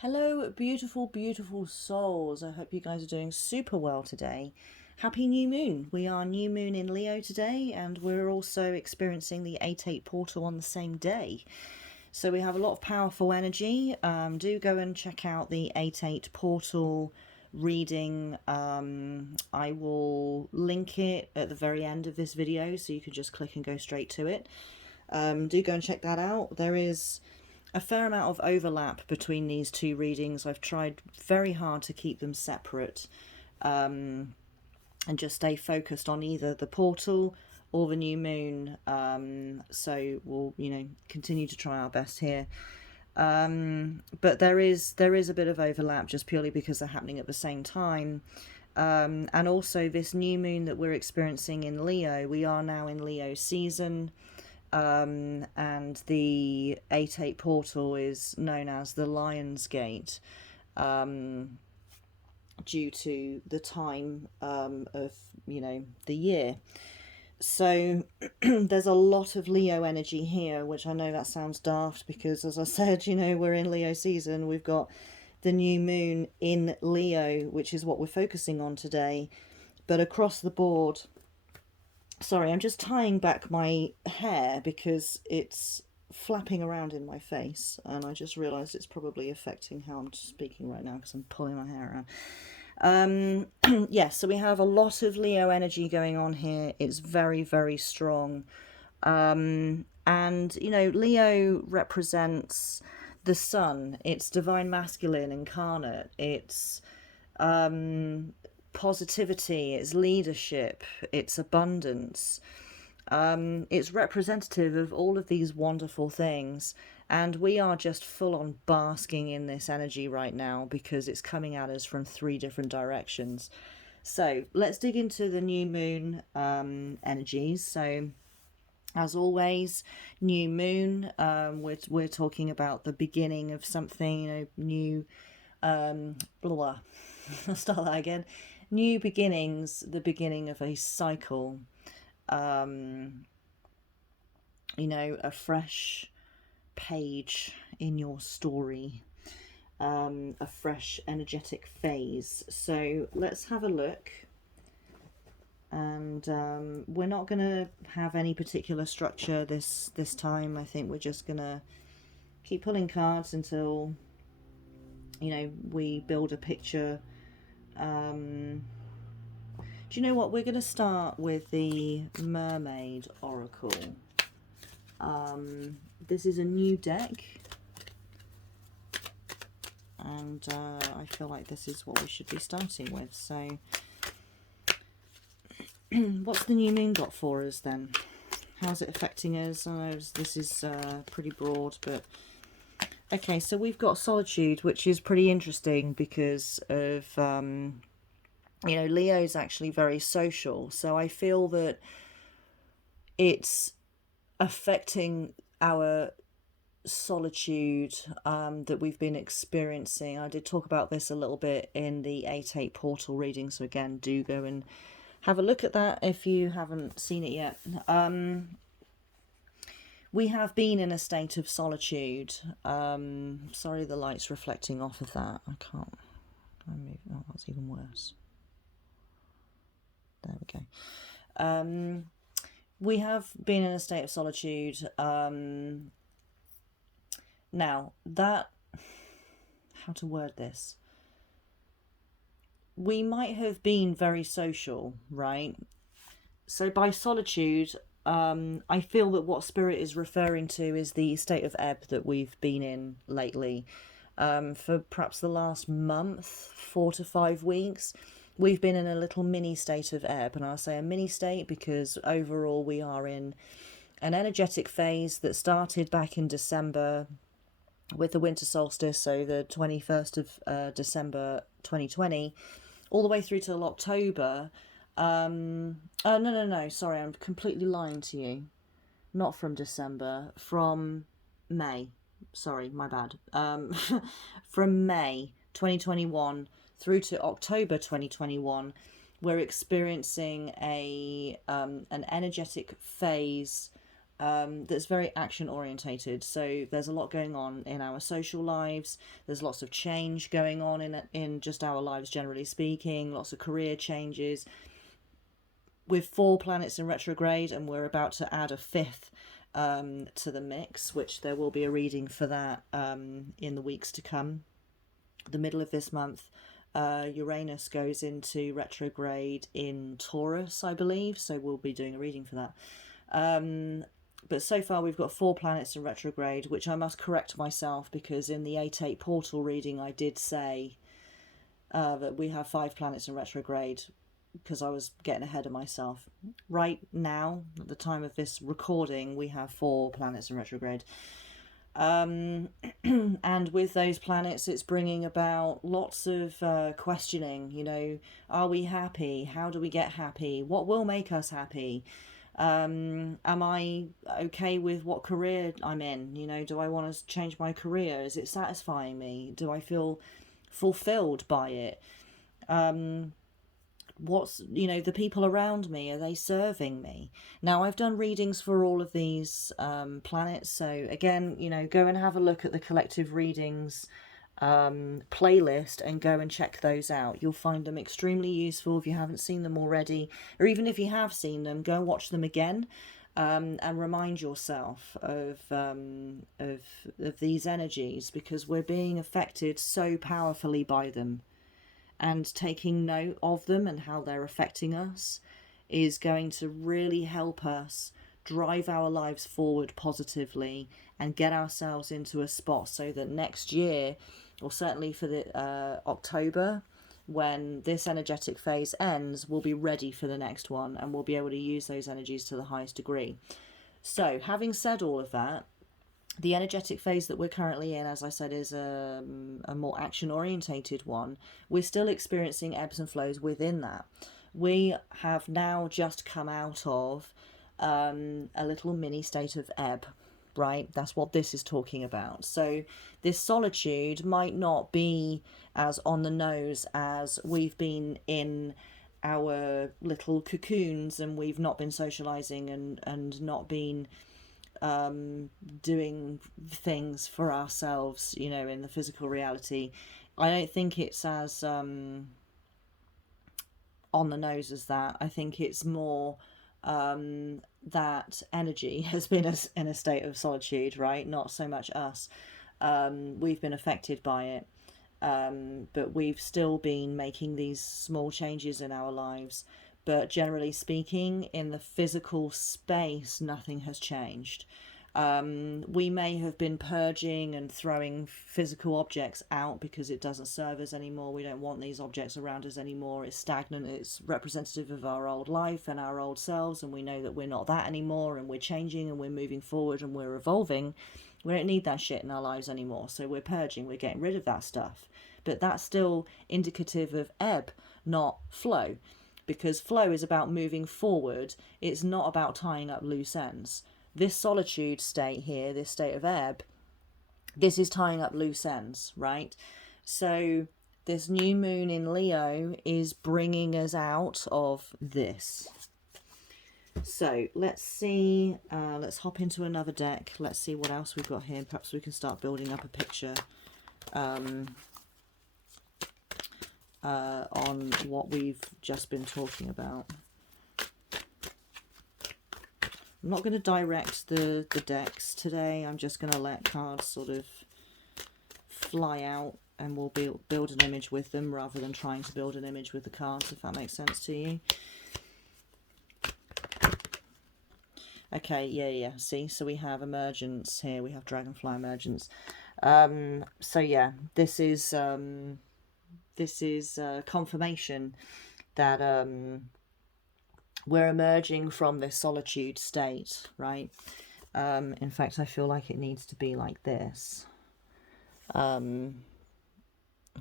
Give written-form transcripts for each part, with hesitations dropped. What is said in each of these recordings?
Hello, beautiful, beautiful souls. I hope you guys are doing super well today. Happy new moon. We are new moon in Leo today, and we're also experiencing the 8-8 portal on the same day. So we have a lot of powerful energy. Do go and check out the 8-8 portal reading. I will link it at the very end of this video, so you can just click and go straight to it. Do go and check that out. There is a fair amount of overlap between these two readings. I've tried very hard to keep them separate and just stay focused on either the portal or the new moon. So we'll, continue to try our best here. But there is a bit of overlap just purely because they're happening at the same time. And also this new moon that we're experiencing in Leo, we are now in Leo season. And the 8-8 portal is known as the Lion's Gate due to the time of the year. So there's a lot of Leo energy here, which I know that sounds daft because, as I said, we're in Leo season. We've got the new moon in Leo, which is what we're focusing on today. But across the board, sorry, I'm just tying back my hair because it's flapping around in my face, and I just realised it's probably affecting how I'm speaking right now because I'm pulling my hair around. So we have a lot of Leo energy going on here. It's very, very strong. And, Leo represents the sun. It's divine masculine incarnate. It's positivity, it's leadership, it's abundance. It's representative of all of these wonderful things. And we are just full on basking in this energy right now because it's coming at us from 3 different directions. So let's dig into the new moon energies. So as always, new moon, we're talking about the beginning of something, new, blah. I'll start that again. New beginnings, the beginning of a cycle. A fresh page in your story, a fresh energetic phase. So let's have a look. And we're not going to have any particular structure this time. I think we're just going to keep pulling cards until, we build a picture. Do you know what? We're going to start with the Mermaid Oracle. This is a new deck, and I feel like this is what we should be starting with. So, what's the new moon got for us then? How's it affecting us? I know this is pretty broad, but okay. So we've got solitude, which is pretty interesting because of Leo's actually very social, so I feel that it's affecting our solitude that we've been experiencing. I did talk about this a little bit in the 8-8 portal reading, so again, do go and have a look at that if you haven't seen it yet. We have been in a state of solitude. Sorry, the light's reflecting off of that. I can't move. Oh, that's even worse. There we go. We have been in a state of solitude. Now, that... How to word this? We might have been very social, right? So by solitude, I feel that what Spirit is referring to is the state of ebb that we've been in lately. For perhaps the last month, 4 to 5 weeks, we've been in a little mini state of ebb. And I'll say a mini state because overall we are in an energetic phase that started back in December with the winter solstice, so the 21st of December 2020, all the way through till October. No, sorry, I'm completely lying to you. Not from December, from May. Sorry, my bad. From May 2021 through to October 2021, we're experiencing an energetic phase that's very action orientated. So there's a lot going on in our social lives. There's lots of change going on in just our lives, generally speaking. Lots of career changes. With 4 planets in retrograde, and we're about to add a 5th to the mix, which there will be a reading for that in the weeks to come. The middle of this month, Uranus goes into retrograde in Taurus, I believe, so we'll be doing a reading for that. But so far we've got 4 planets in retrograde, which I must correct myself, because in the 8-8 portal reading I did say that we have 5 planets in retrograde, because I was getting ahead of myself. Right now, at the time of this recording, we have 4 planets in retrograde. And with those planets, it's bringing about lots of questioning. You know, are we happy? How do we get happy? What will make us happy? Am I okay with what career I'm in? You know, do I want to change my career? Is it satisfying me? Do I feel fulfilled by it? What's, you know, the people around me, are they serving me? Now, I've done readings for all of these planets, so again, you know, go and have a look at the collective readings playlist and go and check those out. You'll find them extremely useful if you haven't seen them already, or even if you have seen them, go and watch them again. And remind yourself of these energies, because we're being affected so powerfully by them. And taking note of them and how they're affecting us is going to really help us drive our lives forward positively and get ourselves into a spot so that next year, or certainly for the October, when this energetic phase ends, we'll be ready for the next one and we'll be able to use those energies to the highest degree. So having said all of that, the energetic phase that we're currently in, as I said, is a more action-orientated one. We're still experiencing ebbs and flows within that. We have now just come out of a little mini state of ebb, right? That's what this is talking about. So this solitude might not be as on the nose as we've been in our little cocoons, and we've not been socializing and not been doing things for ourselves, you know, in the physical reality. I don't think it's as on the nose as that. I think it's more that energy has been in a state of solitude, right? Not so much us. We've been affected by it, but we've still been making these small changes in our lives. But generally speaking, in the physical space, nothing has changed. We may have been purging and throwing physical objects out because it doesn't serve us anymore. We don't want these objects around us anymore. It's stagnant. It's representative of our old life and our old selves, and we know that we're not that anymore, and we're changing and we're moving forward and we're evolving. We don't need that shit in our lives anymore. So we're purging. We're getting rid of that stuff. But that's still indicative of ebb, not flow. Because flow is about moving forward. It's not about tying up loose ends. This solitude state here, this state of ebb, this is tying up loose ends, right? So this new moon in Leo is bringing us out of this. So let's see, let's hop into another deck. Let's see what else we've got here. Perhaps we can start building up a picture on what we've just been talking about. I'm not going to direct the decks today. I'm just going to let cards sort of fly out, and we'll build an image with them rather than trying to build an image with the cards, if that makes sense to you. Okay, yeah. See, so we have Emergence here. We have Dragonfly Emergence. So yeah, this is confirmation that we're emerging from this solitude state, right? In fact, I feel like it needs to be like this. I'm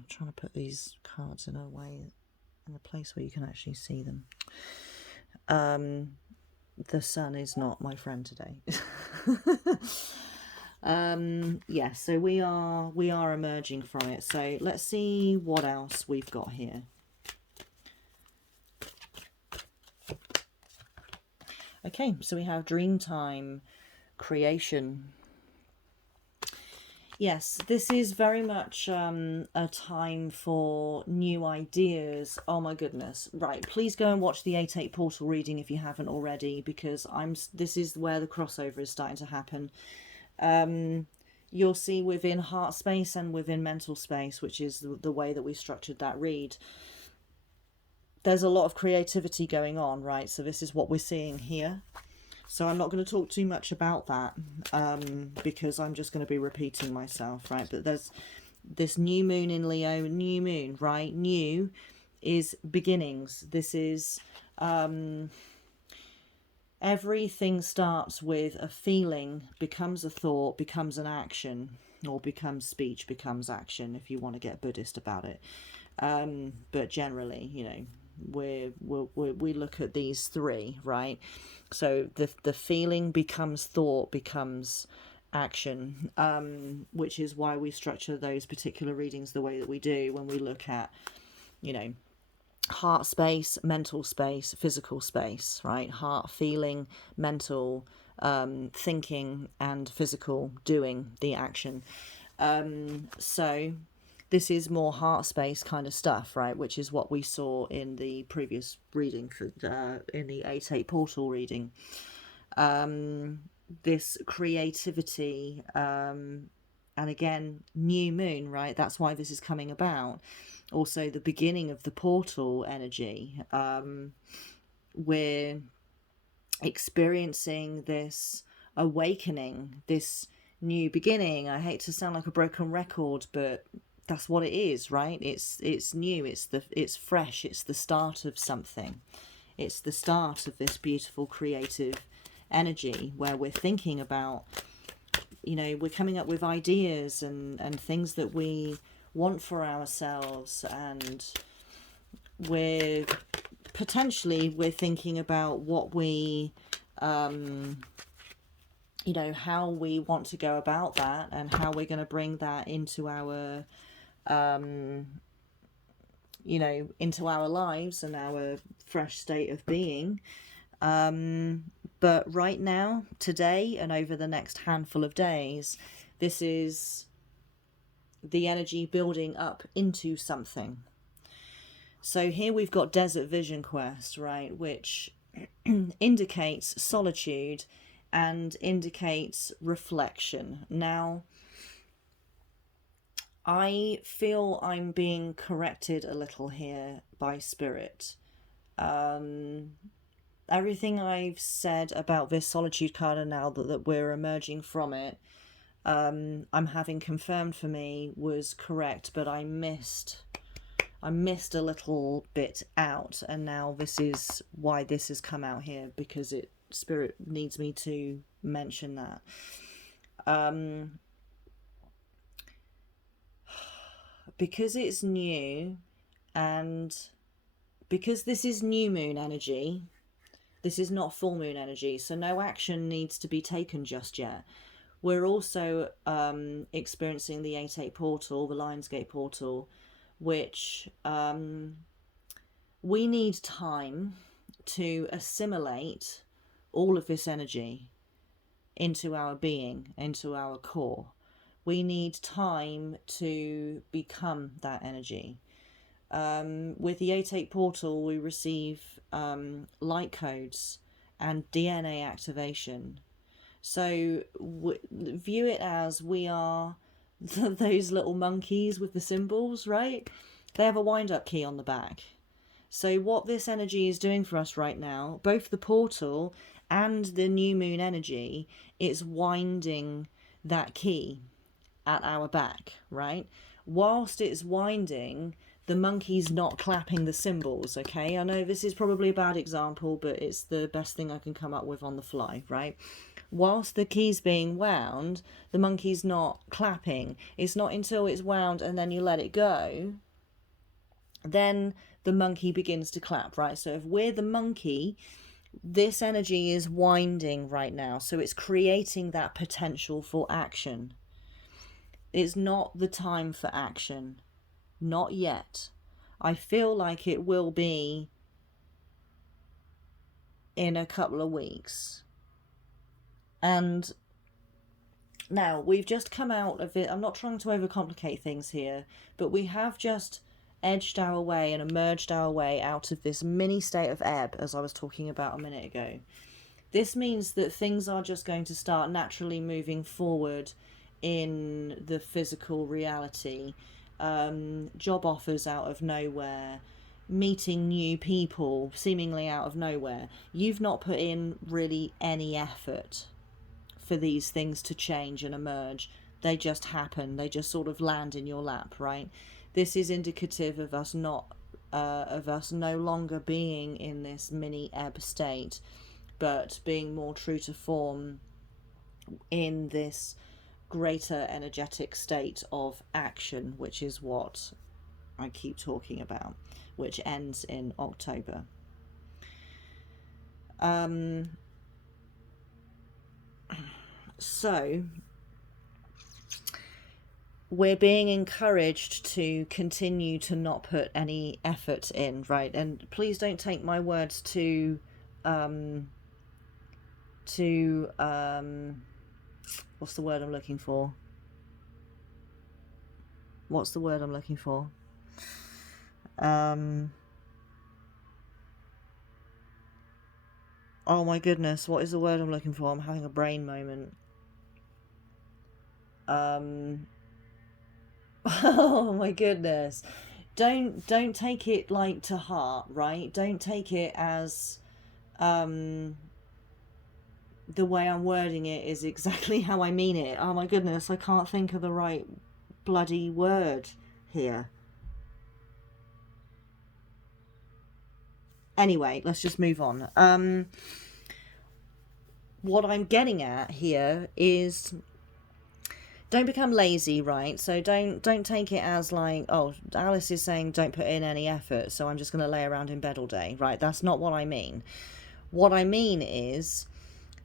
trying to put these cards in a way, in a place where you can actually see them. The sun is not my friend today. Yeah, so we are emerging from it. So let's see what else we've got here. Okay, so we have Dreamtime, creation. Yes, this is very much a time for new ideas. Oh my goodness. Right, please go and watch the 8-8 portal reading if you haven't already, because this is where the crossover is starting to happen. You'll see within heart space and within mental space, which is the way that we structured that read, there's a lot of creativity going on, right? So this is what we're seeing here. So I'm not going to talk too much about that because I'm just going to be repeating myself, right? But there's this new moon in Leo, new moon, right? New is beginnings. This is everything starts with a feeling, becomes a thought, becomes an action, or becomes speech, becomes action, if you want to get Buddhist about it. But generally, you know, we look at these three, right? So the feeling becomes thought, becomes action, which is why we structure those particular readings the way that we do when we look at, you know, heart space, mental space, physical space, right? Heart, feeling, mental, thinking, and physical, doing, the action. So this is more heart space kind of stuff, right? Which is what we saw in the previous reading, for in the 8-8 portal reading. This creativity, and again, new moon, right? That's why this is coming about. Also, the beginning of the portal energy. We're experiencing this awakening, this new beginning. I hate to sound like a broken record, but that's what it is, right? It's new, it's fresh, it's the start of something. It's the start of this beautiful creative energy where we're thinking about, you know, we're coming up with ideas and things that we want for ourselves, and we're thinking about what we you know, how we want to go about that and how we're going to bring that into our you know, into our lives and our fresh state of being. But right now, today, and over the next handful of days, this is the energy building up into something. So here we've got Desert Vision Quest, right, which indicates solitude and indicates reflection. Now, I feel I'm being corrected a little here by Spirit. Everything I've said about this solitude card, and now that we're emerging from it, I'm having confirmed for me was correct, but I missed a little bit out, and now this is why this has come out here, because Spirit needs me to mention that. Because it's new, and because this is new moon energy, this is not full moon energy, so no action needs to be taken just yet. We're also experiencing the 8-8 portal, the Lionsgate portal, which we need time to assimilate all of this energy into our being, into our core. We need time to become that energy. With the 8-8 portal, we receive light codes and DNA activation. So view it as we are those little monkeys with the symbols, right? They have a wind-up key on the back. So what this energy is doing for us right now, both the portal and the new moon energy, it's winding that key at our back, right? Whilst it's winding, the monkey's not clapping the cymbals, okay? I know this is probably a bad example, but it's the best thing I can come up with on the fly, right? Whilst the key's being wound, the monkey's not clapping. It's not until it's wound and then you let it go, then the monkey begins to clap, right? So if we're the monkey, this energy is winding right now. So it's creating that potential for action. It's not the time for action. Not yet. I feel like it will be in a couple of weeks. And Now, we've just come out of it. I'm not trying to overcomplicate things here, but we have just edged our way and emerged our way out of this mini state of ebb, as I was talking about a minute ago. This means that things are just going to start naturally moving forward in the physical reality. Job offers out of nowhere, meeting new people seemingly out of nowhere. You've not put in really any effort for these things to change and emerge. They just happen. They just sort of land in your lap, right? This is indicative of us no longer being in this mini ebb state, but being more true to form in this greater energetic state of action, which is what I keep talking about, which ends in October. So we're being encouraged to continue to not put any effort in, right? And please don't take my words to what's the word I'm looking for? What's the word I'm looking for? Oh my goodness, what is the word I'm looking for? I'm having a brain moment. Oh my goodness. Don't take it like to heart, right? Don't take it as the way I'm wording it is exactly how I mean it. Oh my goodness, I can't think of the right bloody word here. Anyway, let's just move on. What I'm getting at here is don't become lazy, right? So don't take it as like, oh, Alice is saying don't put in any effort, so I'm just going to lay around in bed all day, right? That's not what I mean. What I mean is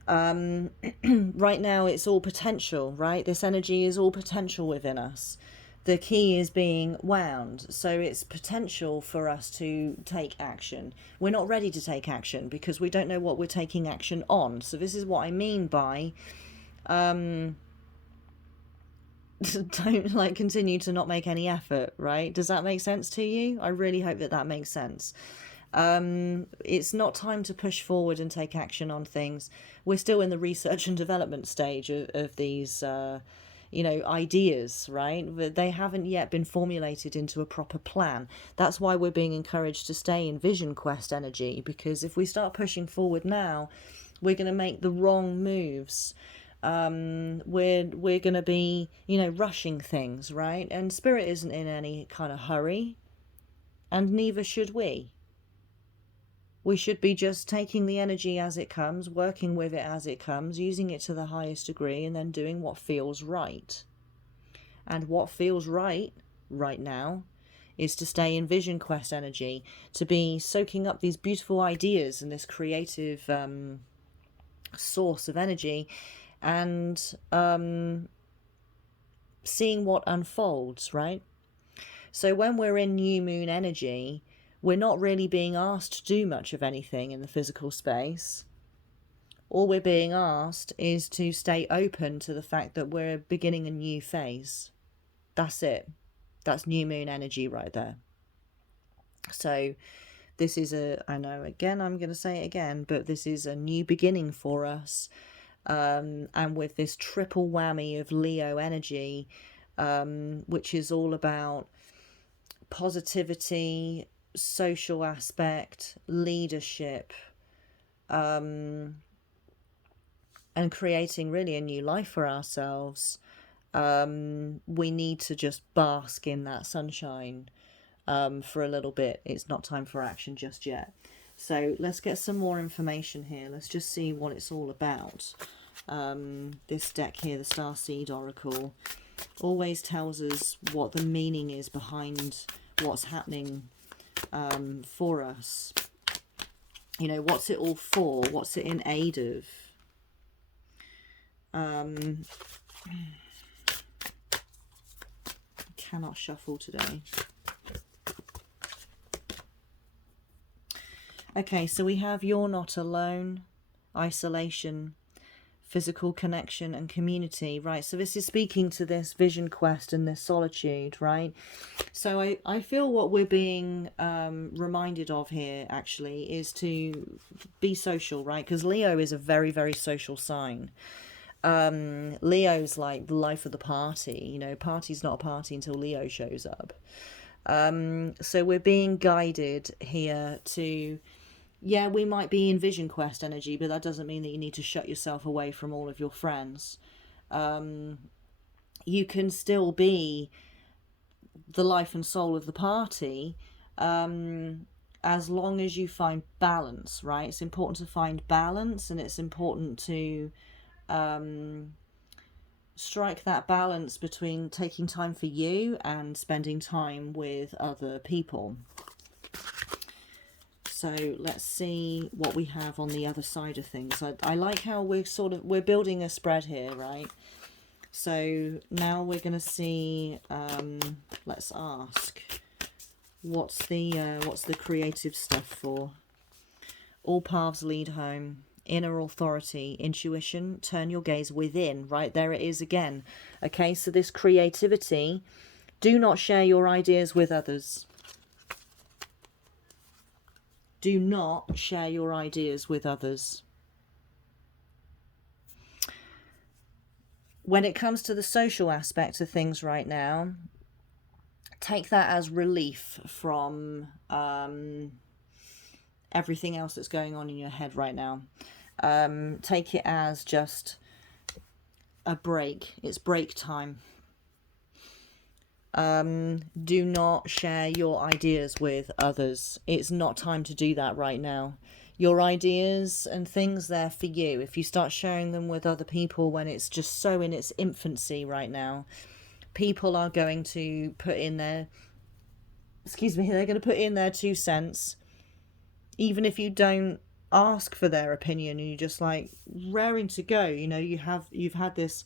right now it's all potential, right? This energy is all potential within us. The key is being wound, so it's potential for us to take action. We're not ready to take action because we don't know what we're taking action on. So this is what I mean by don't like continue to not make any effort, right? Does that make sense to you? I really hope that that makes sense. It's not time to push forward and take action on things. We're still in the research and development stage of these ideas, right? They haven't yet been formulated into a proper plan. That's why we're being encouraged to stay in vision quest energy, because if we start pushing forward now, we're going to make the wrong moves. We're going to be, rushing things, right? And spirit isn't in any kind of hurry, and neither should we. We should be just taking the energy as it comes, working with it as it comes, using it to the highest degree, and then doing what feels right. And what feels right now is to stay in vision quest energy, to be soaking up these beautiful ideas and this creative source of energy, and seeing what unfolds, right? So when we're in new moon energy, we're not really being asked to do much of anything in the physical space. All we're being asked is to stay open to the fact that we're beginning a new phase. That's it. That's new moon energy right there. So this is I know again, I'm going to say it again, but this is a new beginning for us. And with this triple whammy of Leo energy, which is all about positivity, social aspect, leadership, and creating really a new life for ourselves, we need to just bask in that sunshine for a little bit. It's not time for action just yet. So let's get some more information here. Let's just see what it's all about. This deck here, the Starseed Oracle, always tells us what the meaning is behind what's happening for us. What's it all for? What's it in aid of? Cannot shuffle today. Okay, so we have you're not alone, isolation, physical connection and community, right? So this is speaking to this vision quest and this solitude, right? So I feel what we're being reminded of here actually is to be social, right? Because Leo is a very, very social sign. Leo's like the life of the party, you know, party's not a party until Leo shows up. So we're being guided here to, yeah, we might be in vision quest energy, but that doesn't mean that you need to shut yourself away from all of your friends. You can still be the life and soul of the party, as long as you find balance, right? It's important to find balance, and it's important to strike that balance between taking time for you and spending time with other people. So let's see what we have on the other side of things. I like how we're building a spread here, right? So now we're going to see, let's ask, what's the creative stuff for? All paths lead home. Inner authority, intuition, turn your gaze within, right? There it is again. Okay, so this creativity, do not share your ideas with others. Do not share your ideas with others. When it comes to the social aspect of things right now, take that as relief from everything else that's going on in your head right now. Take it as just a break. It's break time. Do not share your ideas with others. It's not time to do that right now. Your ideas and things, they're for you. If you start sharing them with other people when it's just so in its infancy right now, people are going to put in their, they're going to put in their 2 cents. Even if you don't ask for their opinion, and you're just like raring to go, you know, you've had this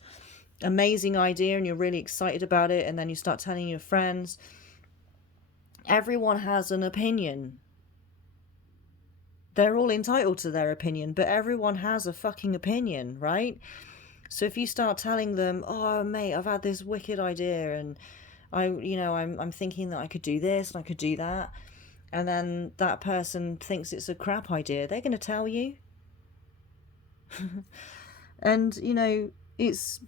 amazing idea and you're really excited about it, and then you start telling your friends. Everyone has an opinion. They're all entitled to their opinion, but everyone has a fucking opinion, right? So if you start telling them, oh mate, I've had this wicked idea, and I'm thinking that I could do this and I could do that, and then that person thinks it's a crap idea, they're going to tell you. And it's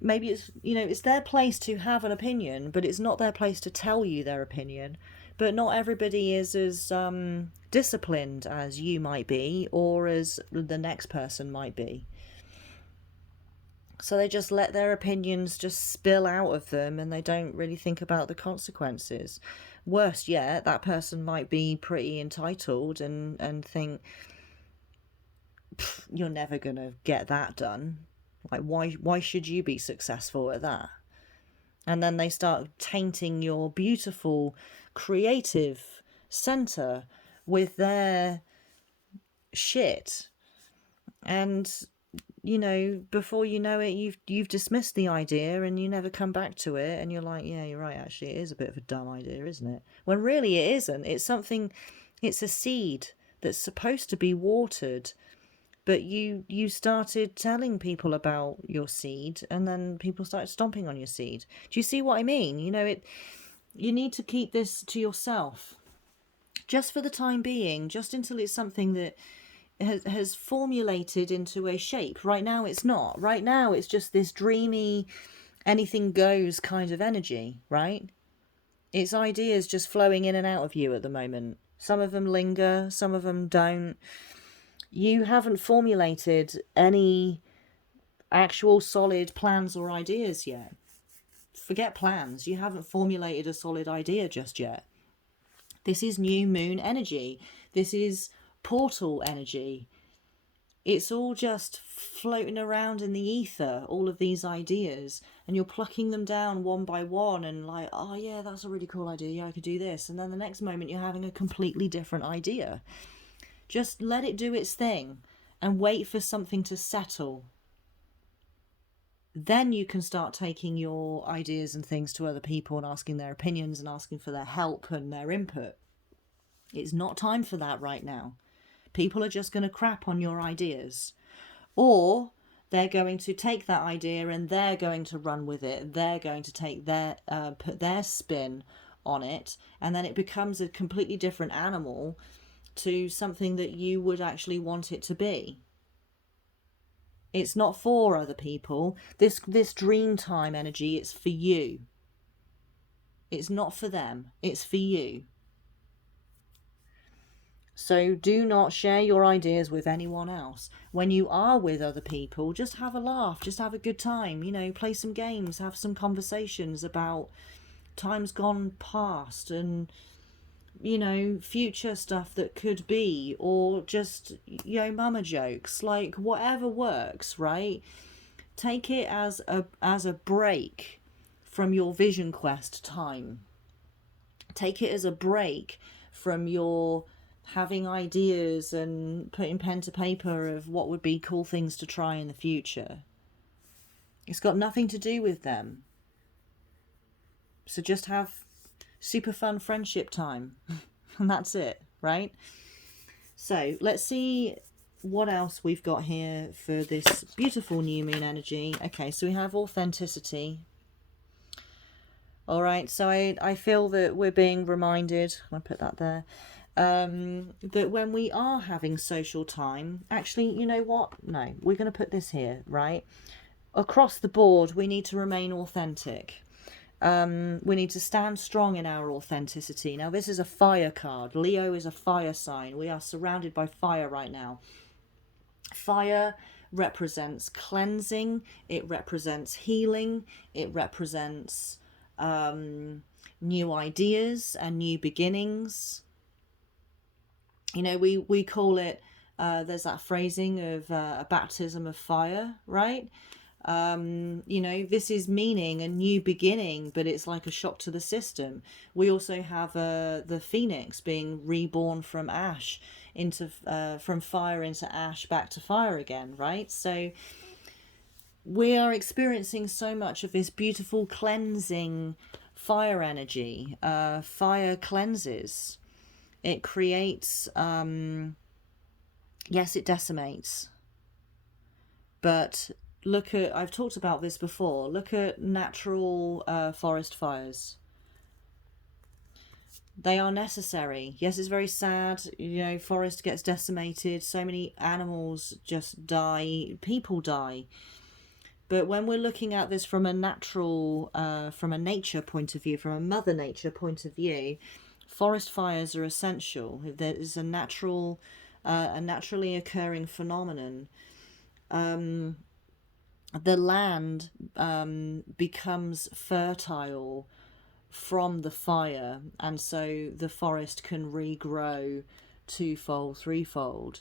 their place to have an opinion, but it's not their place to tell you their opinion. But not everybody is as disciplined as you might be, or as the next person might be. So they just let their opinions just spill out of them, and they don't really think about the consequences. Worse yet, that person might be pretty entitled and think, you're never going to get that done. Like, why should you be successful at that? And then they start tainting your beautiful, creative center with their shit. And, before you know it, you've dismissed the idea and you never come back to it. And you're like, yeah, you're right, actually, it is a bit of a dumb idea, isn't it? When really it isn't. It's a seed that's supposed to be watered. But you started telling people about your seed, and then people started stomping on your seed. Do you see what I mean? You need to keep this to yourself, just for the time being, just until it's something that has formulated into a shape. Right now it's not. Right now it's just this dreamy, anything goes kind of energy, right? It's ideas just flowing in and out of you at the moment. Some of them linger, some of them don't. You haven't formulated any actual solid plans or ideas yet. Forget plans. You haven't formulated a solid idea just yet. This is new moon energy. This is portal energy. It's all just floating around in the ether, all of these ideas, and you're plucking them down one by one and like, oh yeah, that's a really cool idea. Yeah, I could do this. And then the next moment you're having a completely different idea. Just let it do its thing and wait for something to settle. Then you can start taking your ideas and things to other people and asking their opinions and asking for their help and their input. It's not time for that right now. People are just going to crap on your ideas. Or They're going to take that idea and they're going to run with it. They're going to take their put their spin on it, and then it becomes a completely different animal to something that you would actually want it to be. It's not for other people. This dream time energy, it's for you. It's not for them. It's for you. So do not share your ideas with anyone else. When you are with other people, just have a laugh, just have a good time, you know, play some games, have some conversations about times gone past and, you know, future stuff that could be, or just, you know, mama jokes, like whatever works, right? Take it as a break from your vision quest time. Take it as a break from your having ideas and putting pen to paper of what would be cool things to try in the future. It's got nothing to do with them. So just have super fun friendship time. And that's it, right? So let's see what else we've got here for this beautiful new moon energy. Okay, so we have authenticity. All right, so I feel that we're being reminded, I'm going to put that there, that when we are having social time, actually, you know what? No, we're going to put this here, right? Across the board, we need to remain authentic. We need to stand strong in our authenticity. Now, this is a fire card. Leo is a fire sign. We are surrounded by fire right now. Fire represents cleansing. It represents healing. It represents new ideas and new beginnings. You know, we call it, there's that phrasing of a baptism of fire, right? You know, this is meaning a new beginning, but it's like a shock to the system. We also have the phoenix being reborn from ash into from fire into ash back to fire again, right? So we are experiencing so much of this beautiful cleansing fire energy. Fire cleanses. It creates, yes, it decimates. But look at, I've talked about this before, look at natural forest fires. They are necessary. Yes, it's very sad, you know, forest gets decimated, so many animals just die, people die. But when we're looking at this from a natural, from a nature point of view, from a mother nature point of view, forest fires are essential. There is a naturally occurring phenomenon. The land becomes fertile from the fire, and so the forest can regrow twofold, threefold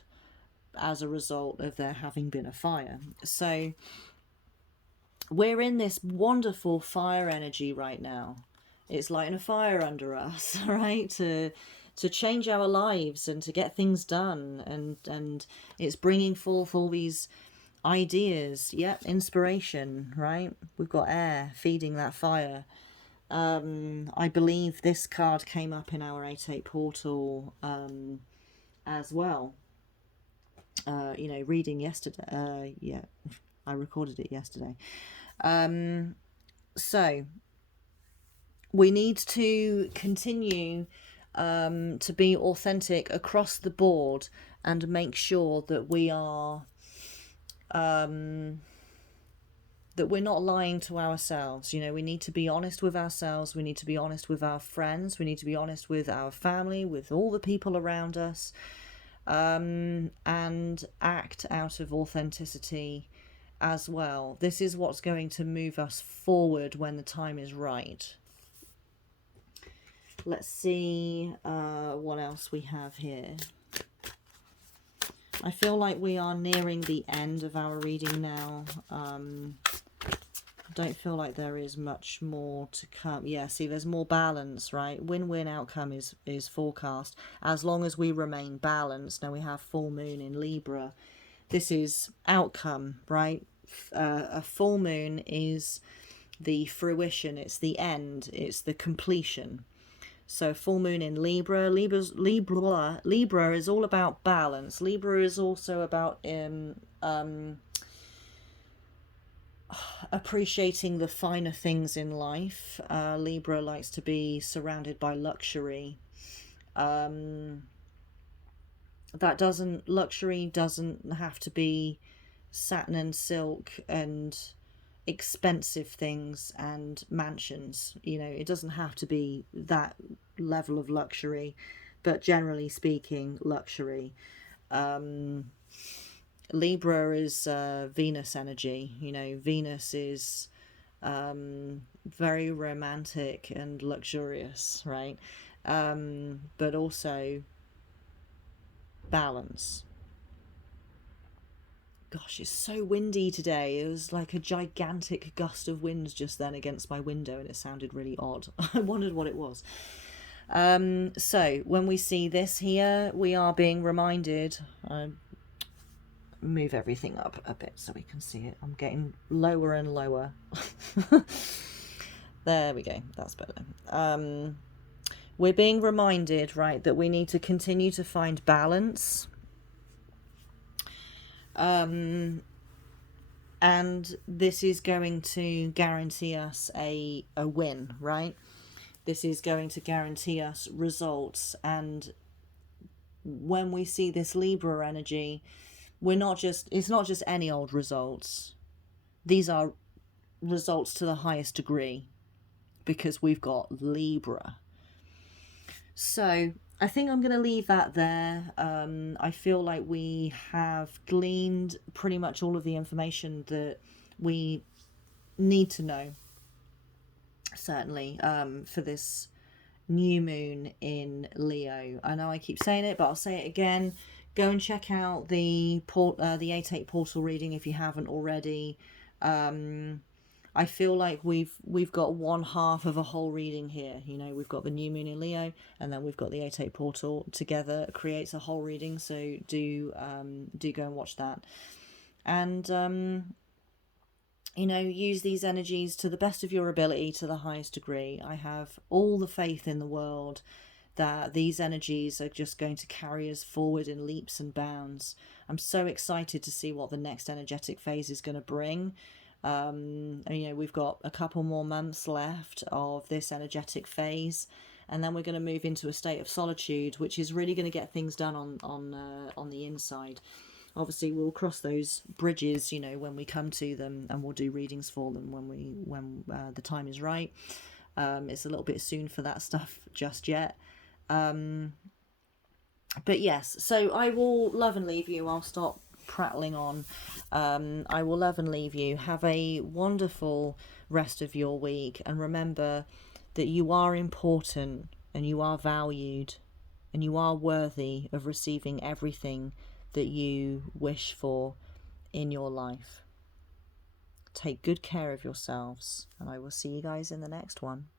as a result of there having been a fire. So we're in this wonderful fire energy right now. It's lighting a fire under us, right? To change our lives and to get things done, and it's bringing forth all these ideas. Yep, inspiration, right? We've got air feeding that fire. I believe this card came up in our 8/8 portal as well. You know, reading yesterday. Yeah, I recorded it yesterday. So we need to continue to be authentic across the board and make sure that we are that we're not lying to ourselves. You know, we need to be honest with ourselves. We need to be honest with our friends. We need to be honest with our family, with all the people around us, and act out of authenticity as well. This is what's going to move us forward when the time is right. Let's see what else we have here. I feel like we are nearing the end of our reading now. Don't feel like there is much more to come. Yeah, see, there's more balance, right? Win-win outcome is forecast as long as we remain balanced. Now we have full moon in Libra. This is outcome, right? A full moon is the fruition, it's the end, it's the completion. So full moon in Libra. Libra is all about balance. Libra is also about appreciating the finer things in life. Libra likes to be surrounded by luxury. Luxury doesn't have to be satin and silk and expensive things and mansions. You know, it doesn't have to be that level of luxury, but generally speaking, luxury. Libra is Venus energy. You know, Venus is very romantic and luxurious, right? But also balance. Gosh, it's so windy today. It was like a gigantic gust of wind just then against my window, and it sounded really odd. I wondered what it was. So when we see this here, we are being reminded. Move everything up a bit so we can see it. I'm getting lower and lower. There we go. That's better. We're being reminded, right, that we need to continue to find balance. And this is going to guarantee us a win, right? This is going to guarantee us results. And when we see this Libra energy, it's not just any old results. These are results to the highest degree because we've got Libra. So I think I'm going to leave that there. I feel like we have gleaned pretty much all of the information that we need to know, certainly, for this new moon in Leo. I know I keep saying it, but I'll say it again. Go and check out the 8/8 portal reading if you haven't already. I feel like we've got one half of a whole reading here. You know, we've got the new moon in Leo, and then we've got the 8/8 portal together. It creates a whole reading. So do go and watch that, and you know, use these energies to the best of your ability, to the highest degree. I have all the faith in the world that these energies are just going to carry us forward in leaps and bounds. I'm so excited to see what the next energetic phase is going to bring. And, you know, we've got a couple more months left of this energetic phase, and then we're going to move into a state of solitude, which is really going to get things done on the inside. Obviously, we'll cross those bridges, you know, when we come to them, and we'll do readings for them when the time is right. It's a little bit soon for that stuff just yet. But yes, so I will love and leave you. I'll stop prattling on. I will love and leave you. Have a wonderful rest of your week, and remember that you are important, and you are valued, and you are worthy of receiving everything that you wish for in your life. Take good care of yourselves, and I will see you guys in the next one.